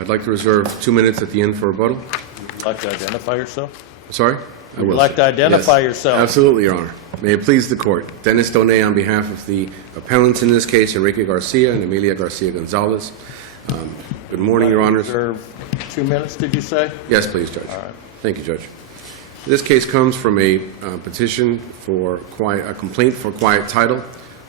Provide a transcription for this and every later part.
I'd like to reserve 2 minutes at the end for rebuttal. Would you like to identify yourself? Sorry? I Would you will, like sir. to identify Yes. yourself? Absolutely, Your Honor. May it please the Court. Dennis Donay on behalf of the appellants in this case, Enrique Garcia and Emilia Garcia Gonzalez. Good morning, Your Honors. Reserve 2 minutes, did you say? Yes, please, Judge. All right. Thank you, Judge. This case comes from a petition for a complaint for quiet title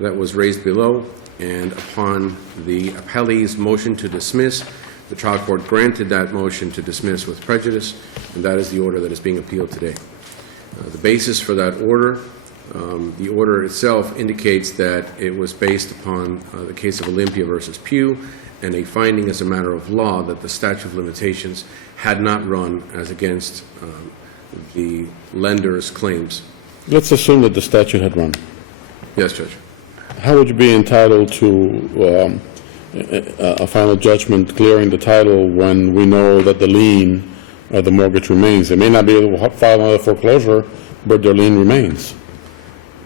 that was raised below, and upon the appellee's motion to dismiss, the trial court granted that motion to dismiss with prejudice, and that is the order that is being appealed today. The basis for that order, the order itself indicates that it was based upon the case of Olympia versus Pugh, and a finding as a matter of law that the statute of limitations had not run as against the lender's claims. Let's assume that the statute had run. Yes, Judge. How would you be entitled to a final judgment clearing the title when we know that the lien of the mortgage remains? They may not be able to file another foreclosure, but their lien remains.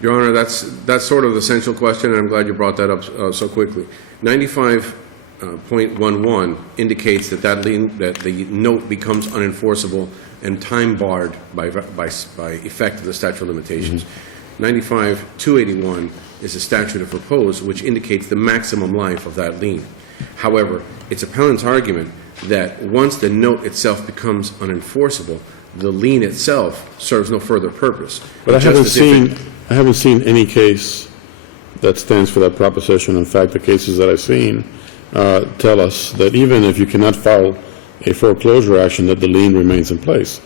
Your Honor, that's sort of the central question, and I'm glad you brought that up so quickly. 95.11 indicates that the note becomes unenforceable and time barred by effect of the statute of limitations. 95.281 is a statute of repose, which indicates the maximum life of that lien. However, it's appellant's argument that once the note itself becomes unenforceable, the lien itself serves no further purpose. But I haven't seen any case that stands for that proposition. In fact, the cases that I've seen tell us that even if you cannot file a foreclosure action, that the lien remains in place.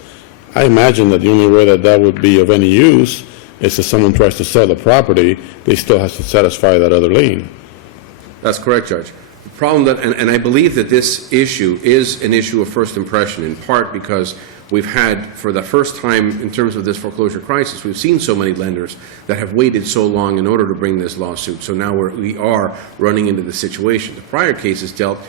I imagine that the only way that that would be of any use is if someone tries to sell the property, they still have to satisfy that other lien. That's correct, Judge. The problem that, and I believe that this issue is an issue of first impression, in part because we've had, for the first time in terms of this foreclosure crisis, we've seen so many lenders that have waited so long in order to bring this lawsuit. So now we are running into the situation. The prior cases dealt,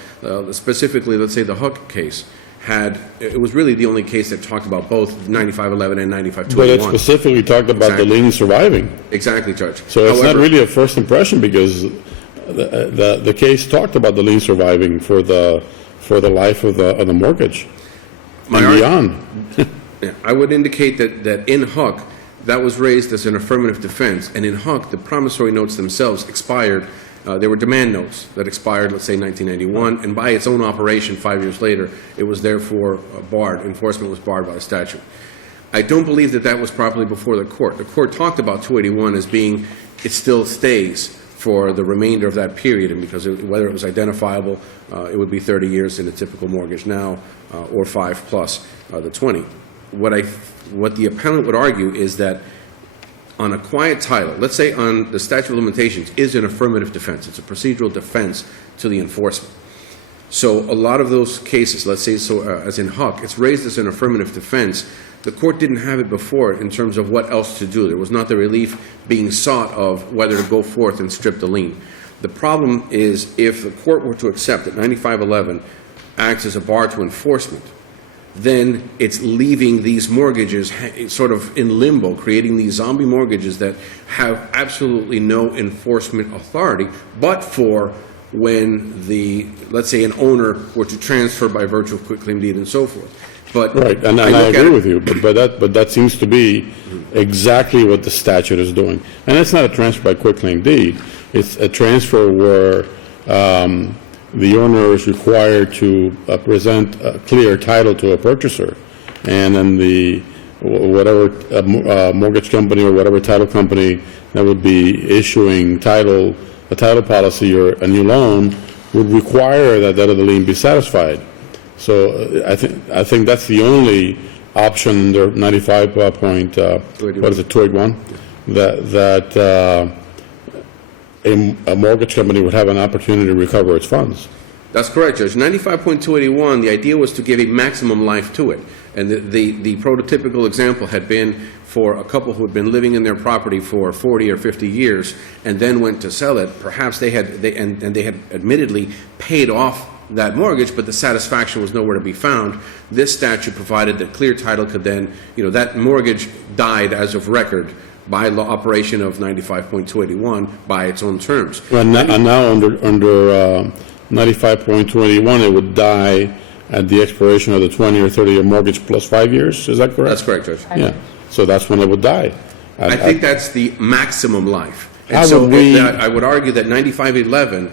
specifically, let's say the Hook case, it was really the only case that talked about both 9511 and 9521. But it specifically talked about the lien surviving. Exactly, Judge. So it's not really a first impression because the case talked about the lien surviving for the life of the mortgage and beyond. Yeah, I would indicate that in Hook, that was raised as an affirmative defense, and in Hook, the promissory notes themselves expired. There were demand notes that expired, let's say, 1991, and by its own operation 5 years later, it was therefore barred. Enforcement was barred by the statute. I don't believe that was properly before the court. The court talked about 281 as being, it still stays for the remainder of that period, and because whether it was identifiable, it would be 30 years in a typical mortgage now, or 5 plus the 20. What the appellant would argue is that on a quiet title, let's say on the statute of limitations, is an affirmative defense. It's a procedural defense to the enforcement. So a lot of those cases, let's say, as in Huck, it's raised as an affirmative defense. The court didn't have it before in terms of what else to do. There was not the relief being sought of whether to go forth and strip the lien. The problem is if the court were to accept that 9511 acts as a bar to enforcement, then it's leaving these mortgages sort of in limbo, creating these zombie mortgages that have absolutely no enforcement authority, but for when let's say an owner were to transfer by virtue of quitclaim deed and so forth. But right, and I agree with you, but that seems to be exactly what the statute is doing. And it's not a transfer by quitclaim deed. It's a transfer where the owner is required to present a clear title to a purchaser, and then whatever mortgage company or whatever title company that would be issuing a title policy or a new loan would require that other lien be satisfied. So I think that's the only option under 281, that a mortgage company would have an opportunity to recover its funds. That's correct, Judge. 95.281, the idea was to give a maximum life to it. And the prototypical example had been for a couple who had been living in their property for 40 or 50 years and then went to sell it. Perhaps they had admittedly paid off that mortgage, but the satisfaction was nowhere to be found. This statute provided that clear title could then, that mortgage died as of record by law operation of 95.281 by its own terms. And now under 95.281, it would die at the expiration of the 20 or 30-year mortgage plus 5 years, is that correct? That's correct, Judge. Yeah, so that's when it would die. I think that's the maximum life. How And so would we- I would argue that 9511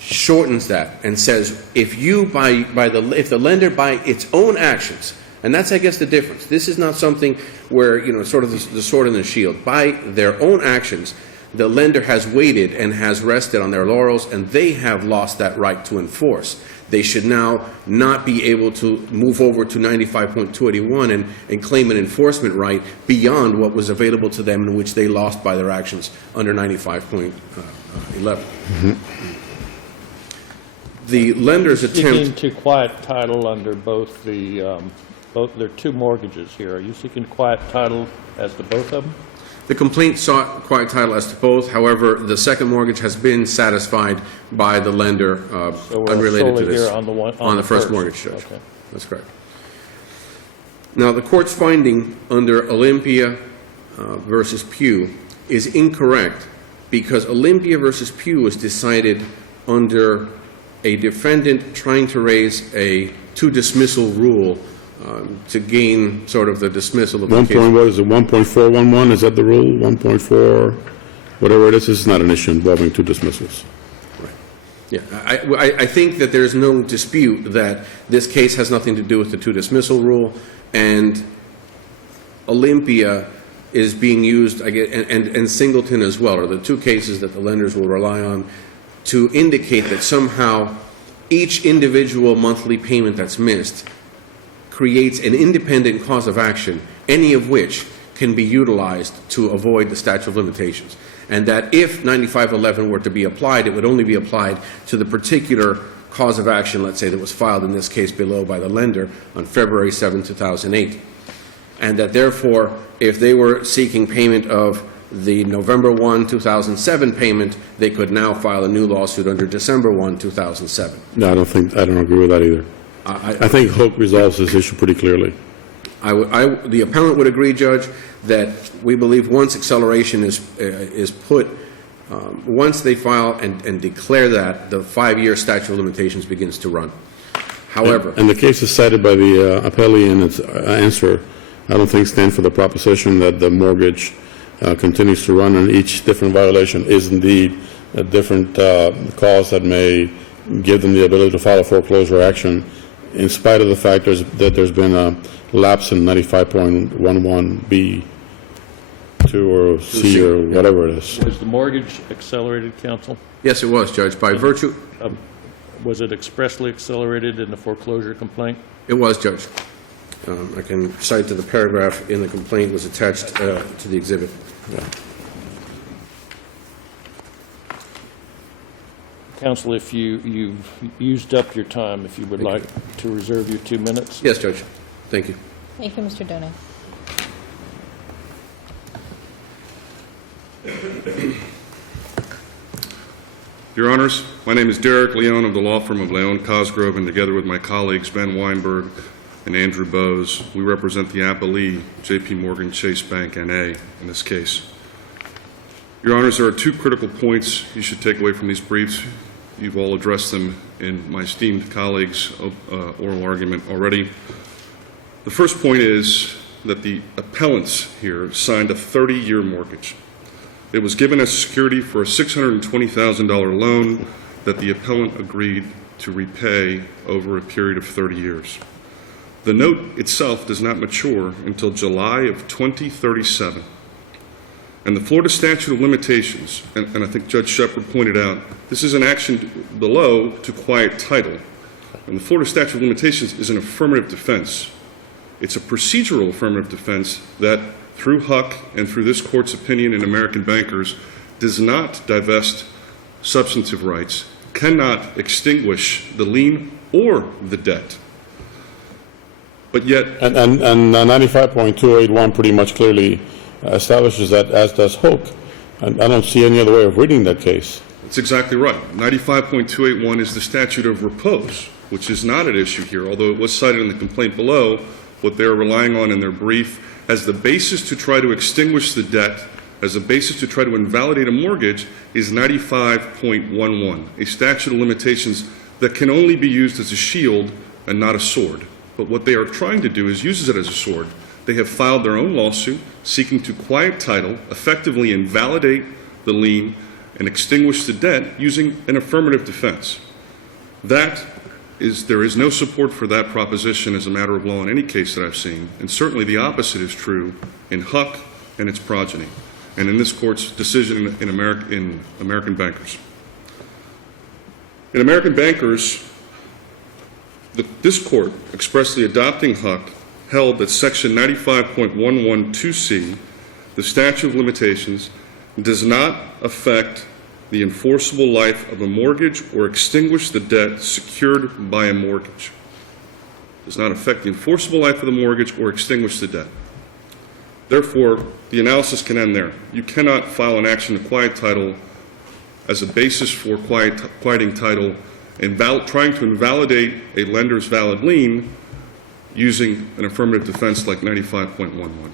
shortens that and says, if the lender by its own actions, and that's, I guess, the difference. This is not something where, sort of the sword and the shield. By their own actions, the lender has waited and has rested on their laurels, and they have lost that right to enforce. They should now not be able to move over to 95.281 and claim an enforcement right beyond what was available to them, in which they lost by their actions under 95.11. The lender's Seeking attempt... to quiet title under both there are two mortgages here. Are you seeking quiet title as to both of them? The complaint sought quiet title as to both. However, the second mortgage has been satisfied by the lender, So we're unrelated to solely this. here on the one- On the first mortgage, Judge. Okay. That's correct. Now, the court's finding under Olympia versus Pugh is incorrect because Olympia versus Pugh was decided under a defendant trying to raise a two-dismissal rule to gain sort of the dismissal of the case. What is it, 1.411, is that the rule? 1.4, whatever it is, this is not an issue involving two dismissals. Yeah, I think that there's no dispute that this case has nothing to do with the two-dismissal rule, and Olympia is being used, I guess, and Singleton as well, are the two cases that the lenders will rely on to indicate that somehow each individual monthly payment that's missed creates an independent cause of action, any of which can be utilized to avoid the statute of limitations. And that if 9511 were to be applied, it would only be applied to the particular cause of action, let's say, that was filed in this case below by the lender on February 7, 2008. And that therefore, if they were seeking payment of the November 1, 2007 payment, they could now file a new lawsuit under December 1, 2007. No, I don't agree with that either. I think Hook resolves this issue pretty clearly. The appellant would agree, Judge, that we believe once acceleration is put, once they file and declare that, the 5-year statute of limitations begins to run. However... And the cases cited by the appellee in its answer, I don't think stand for the proposition that the mortgage continues to run, and each different violation is indeed a different cause that may give them the ability to file a foreclosure action, in spite of the fact that there's been a lapse in 95.11B2 or C or whatever it is. Was the mortgage accelerated, counsel? Yes, it was, Judge. By virtue... Was it expressly accelerated in the foreclosure complaint? It was, Judge. I can cite to the paragraph in the complaint was attached to the exhibit. Yeah. Counsel, if you've used up your time, if you would like to reserve your 2 minutes. Yes, Judge. Thank you. Thank you, Mr. Dona. Your Honors, my name is Derek Leon of the law firm of Leon Cosgrove, and together with my colleagues Ben Weinberg and Andrew Bose, we represent the Appellee, J.P. Morgan Chase Bank, N.A., in this case. Your Honors, there are two critical points you should take away from these briefs. You've all addressed them in my esteemed colleagues' oral argument already. The first point is that the appellants here signed a 30-year mortgage. It was given as security for a $620,000 loan that the appellant agreed to repay over a period of 30 years. The note itself does not mature until July of 2037. And the Florida Statute of Limitations, and I think Judge Shepard pointed out, this is an action below to quiet title. And the Florida Statute of Limitations is an affirmative defense. It's a procedural affirmative defense that, through Huck and through this Court's opinion in American Bankers, does not divest substantive rights, cannot extinguish the lien or the debt. But yet... And 95.281 pretty much clearly establishes that, as does Hook. And I don't see any other way of reading that case. That's exactly right. 95.281 is the statute of repose, which is not at issue here, although it was cited in the complaint below. What they're relying on in their brief as the basis to try to extinguish the debt, as a basis to try to invalidate a mortgage, is 95.11, a statute of limitations that can only be used as a shield and not a sword. But what they are trying to do is use it as a sword. They have filed their own lawsuit seeking to quiet title, effectively invalidate the lien, and extinguish the debt using an affirmative defense. There is no support for that proposition as a matter of law in any case that I've seen, and certainly the opposite is true in Huck and its progeny, and in this court's decision in American Bankers. In American Bankers, this court, expressly adopting Huck, held that Section 95.112C, the statute of limitations, does not affect the enforceable life of a mortgage or extinguish the debt secured by a mortgage. Does not affect the enforceable life of the mortgage or extinguish the debt. Therefore, the analysis can end there. You cannot file an action to quiet title as a basis for quieting title and trying to invalidate a lender's valid lien using an affirmative defense like 95.11.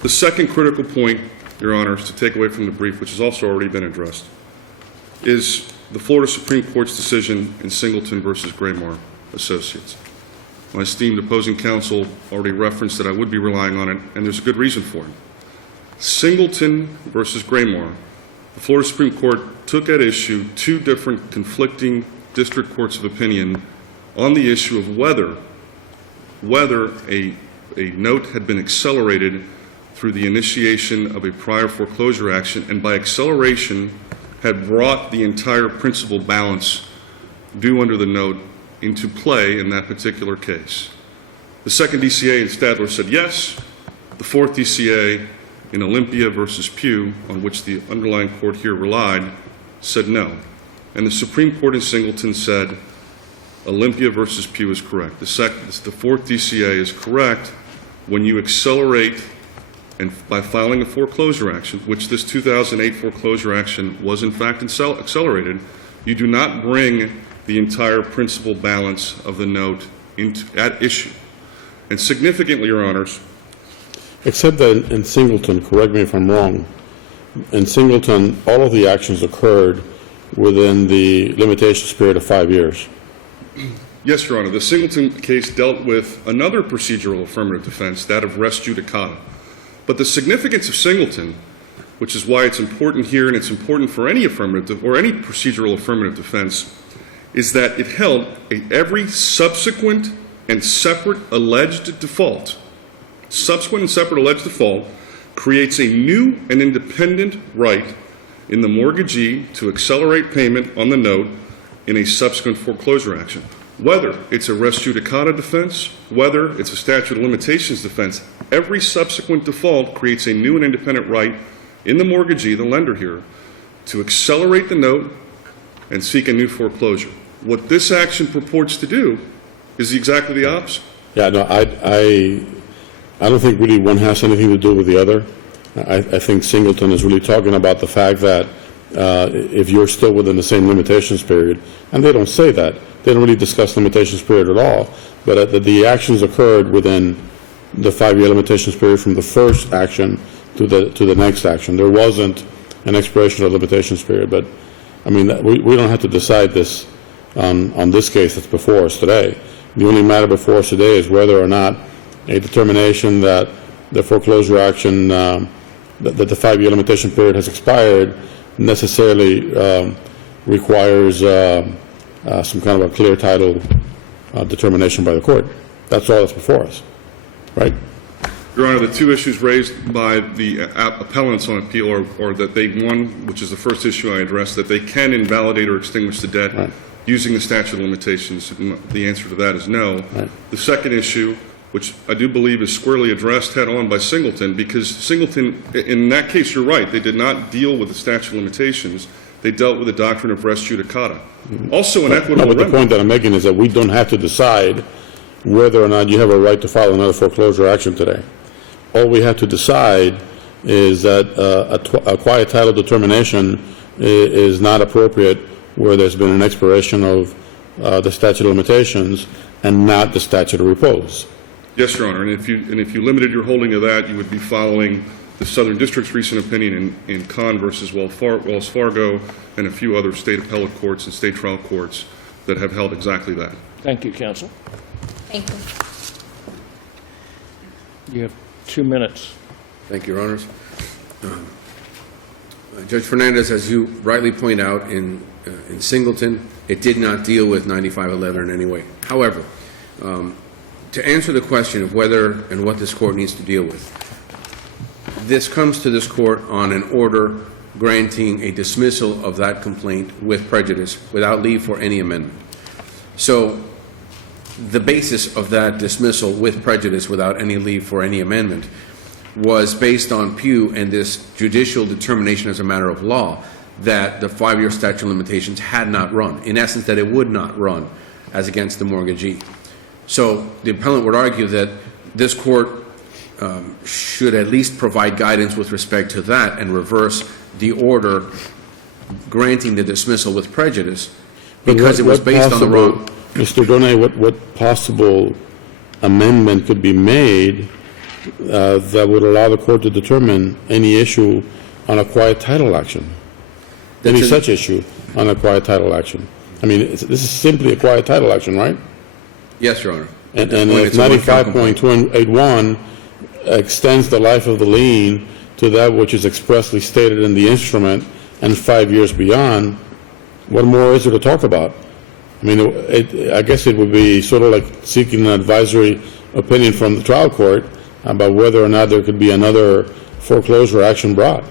The second critical point, Your Honors, to take away from the brief, which has also already been addressed, is the Florida Supreme Court's decision in Singleton versus Graymar Associates. My esteemed opposing counsel already referenced that I would be relying on it, and there's a good reason for it. Singleton versus Graymar, the Florida Supreme Court took at issue two different conflicting district courts of opinion on the issue of whether a note had been accelerated through the initiation of a prior foreclosure action, and by acceleration had brought the entire principal balance due under the note into play in that particular case. The second DCA in Stadler said yes. The fourth DCA in Olympia versus Pugh, on which the underlying court here relied, said no. And the Supreme Court in Singleton said Olympia versus Pugh is correct. The fourth DCA is correct when you accelerate, and by filing a foreclosure action, which this 2008 foreclosure action was in fact accelerated, you do not bring the entire principal balance of the note at issue. And significantly, Your Honors, Except that in Singleton, correct me if I'm wrong, in Singleton, all of the actions occurred within the limitations period of 5 years. yes, Your Honor, the Singleton case dealt with another procedural affirmative defense, that of res judicata. But the significance of Singleton, which is why it's important here and it's important for any affirmative or any procedural affirmative defense, is that it held every subsequent and separate alleged default creates a new and independent right in the mortgagee to accelerate payment on the note in a subsequent foreclosure action. Whether it's a res judicata defense, whether it's a statute of limitations defense, every subsequent default creates a new and independent right in the mortgagee, the lender here, to accelerate the note and seek a new foreclosure. What this action purports to do is exactly the opposite. Yeah, no, I don't think really one has anything to do with the other. I think Singleton is really talking about the fact that if you're still within the same limitations period, and they don't say that, they don't really discuss limitations period at all, but the actions occurred within the 5-year limitations period from the first action to the next action. There wasn't an expiration of limitations period, but I mean, we don't have to decide this on this case that's before us today. The only matter before us today is whether or not a determination that the foreclosure action, that the 5-year limitation period has expired, necessarily requires some kind of a clear title determination by the court. That's all that's before us, right? Your Honor, the two issues raised by the appellants on appeal are that they, one, which is the first issue I addressed, that they can invalidate or extinguish the debt Right. using the statute of limitations. The answer to that is no. Right. The second issue, which I do believe is squarely addressed head-on by Singleton, because Singleton, in that case, you're right, they did not deal with the statute of limitations. They dealt with the doctrine of res judicata. Also, an equitable No, but the remedy. point that I'm making is that we don't have to decide whether or not you have a right to file another foreclosure action today. All we have to decide is that a quiet title determination is not appropriate where there's been an expiration of the statute of limitations and not the statute of repose. Yes, Your Honor, and if you limited your holding to that, you would be following the Southern District's recent opinion in Kahn versus Wells Fargo, and a few other state appellate courts and state trial courts that have held exactly that. Thank you, counsel. Thank you. You have 2 minutes. Thank you, Your Honors. Judge Fernandez, as you rightly point out, in Singleton, it did not deal with 9511 in any way. However, to answer the question of whether and what this court needs to deal with, this comes to this court on an order granting a dismissal of that complaint with prejudice without leave for any amendment. So the basis of that dismissal with prejudice without any leave for any amendment was based on Pew and this judicial determination as a matter of law that the 5-year statute of limitations had not run. In essence, that it would not run as against the mortgagee. So the appellant would argue that this court should at least provide guidance with respect to that and reverse the order granting the dismissal with prejudice because it was based on the wrong. Mr. Donay, what possible amendment could be made that would allow the court to determine any issue on a quiet title action? Any such issue on a quiet title action? I mean, this is simply a quiet title action, right? Yes, Your Honor. And if 95.281 extends the life of the lien to that which is expressly stated in the instrument and 5 years beyond, what more is there to talk about? I mean, I guess it would be sort of like seeking an advisory opinion from the trial court about whether or not there could be another foreclosure action brought.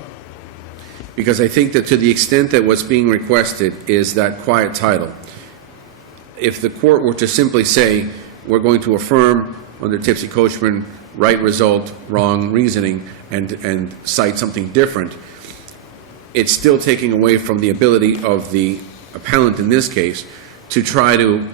Because I think that to the extent that what's being requested is that quiet title, if the court were to simply say, we're going to affirm under Tipsy-Coachman, right result, wrong reasoning, and cite something different, it's still taking away from the ability of the appellant in this case to try to,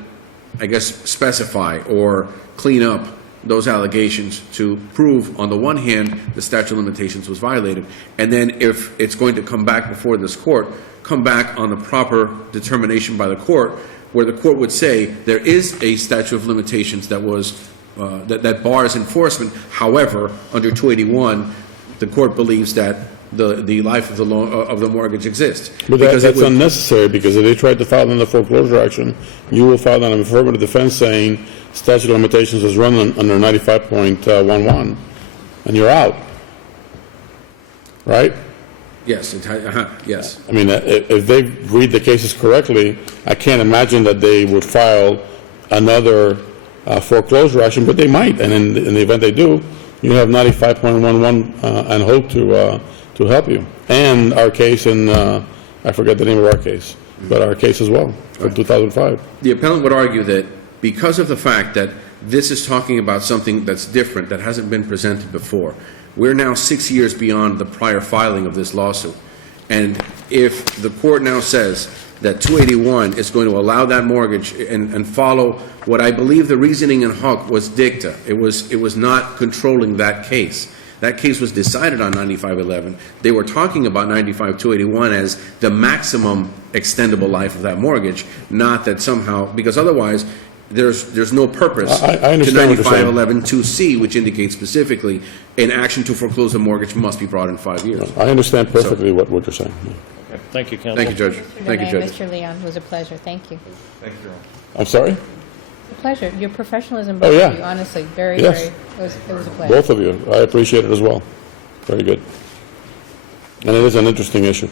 I guess, specify or clean up those allegations to prove, on the one hand, the statute of limitations was violated, and then if it's going to come back before this court, come back on the proper determination by the court, where the court would say there is a statute of limitations that was that bars enforcement. However, under 281, the court believes that the life of the mortgage exists. But that's unnecessary, because if they tried to file another foreclosure action, you will file an affirmative defense saying statute of limitations is run under 95.11, and you're out, right? Yes, yes. I mean, if they read the cases correctly, I can't imagine that they would file another foreclosure action, but they might, and in the event they do, you have 95.11 and hope to help you. And our case in, I forget the name of our case, but our case as well, from 2005. The appellant would argue that because of the fact that this is talking about something that's different, that hasn't been presented before, we're now 6 years beyond the prior filing of this lawsuit. And if the court now says that 281 is going to allow that mortgage and follow what I believe the reasoning in Huck was dicta, it was not controlling that case. That case was decided on 9511. They were talking about 95-281 as the maximum extendable life of that mortgage, not that somehow, because otherwise there's no purpose I to understand what you're saying. 9511-2C, which indicates specifically an action to foreclose a mortgage must be brought in 5 years. I understand perfectly what you're saying. Okay. Thank you, counsel. Thank you, Judge. Thank you, Judge. Mr. Leon, it was a pleasure. Thank you. I'm sorry? A pleasure. Your professionalism, Oh, both yeah. of you, honestly, very, Yes. very, it was a pleasure. Both of you. I appreciate it as well. Very good. And it is an interesting issue.